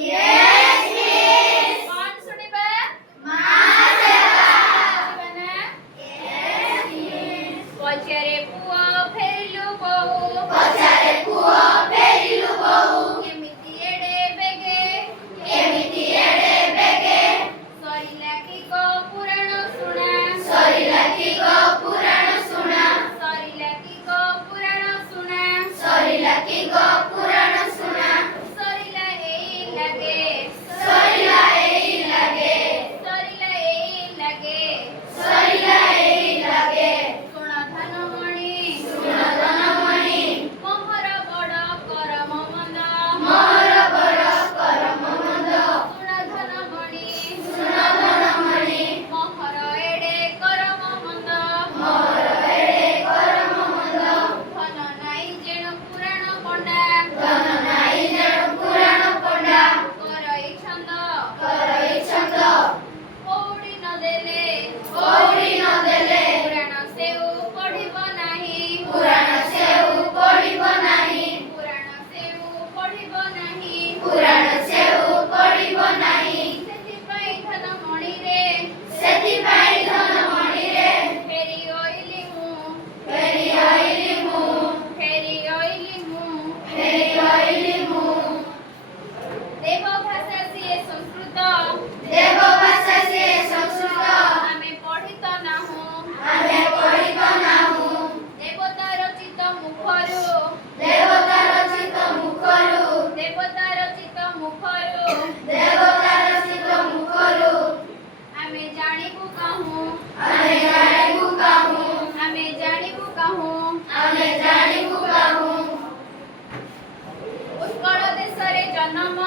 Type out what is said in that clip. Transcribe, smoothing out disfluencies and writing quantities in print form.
Yes, miss. कौन सुनिबे? माँ सेवा। सुनिबे ना? Yes, miss. पछरे पुआ फेरिलु बहु पछारे पुआ फेरिलु बहु केमिति एडे बेगे केमिति एडे बेगे सरिला की को पुराण सुना सरिला की को पुराण सुना सरिला की को पुराण सुना सरिला की को पुराण सुना सरिला एई लागे सरिला एई लागे सरिला एई लागे सरिला एई लागे सुन धनमणि सुन धनमणि मोहर बड़ करम मंद मोहर बड़ करम मंद सुन धनमणि सुन धनमणि मोहर एडे करम मंद मोहर एडे करम मंद धन नाई जेण पुराण पंडा धन नाई जण पुराण पंडा करई छंद करई छंद कौड़ी न देले कौड़ी न देले पुराण सेउ पढ़िब नाही पुराण सेउ पढ़िब नाही पुराण सेउ पढ़िब नाही पुराण सेउ पढ़िब नाही ସେଥିପାଇଁ ଧନମଣି ରେ ସେଥିପାଇଁ ଧନମଣି ରେ ଫେରି ଅଇଲି ମୁଁ ଫେରି ଆଇଲି ମୁଁ ଫେରି ଅଇଲି ମୁଁ ଫେରି ଆଇଲି ମୁଁ ଦେବ ଭାଷା ସିଏ ସଂସ୍କୃତ ଦେବ ଭାଷା ସେ ସଂସ୍କୃତ ଆମେ ପଢିତ ନାହୁଁ ଆମେ ପଢ଼ିବ ନାହୁଁ ଦେବତା ରଚିତ ମୁଖରୁ ଦେବତା ରଚିତ ମୁଖରୁ ଦେବତା ରଚିତ ମୁଖରୁ ଦେବତା ରଚିତ ମୁଖରୁ ଆମେ ଜାଣିବୁ କାହୁଁ ଆମେ ଜାଣିବୁ କାହୁଁ ଆମେ ଜାଣିବୁ କାହୁଁ ଆମେ ଜାଣିବୁ କାହୁଁ ଉତ୍କଳ ଦେଶରେ ଜନ୍ମ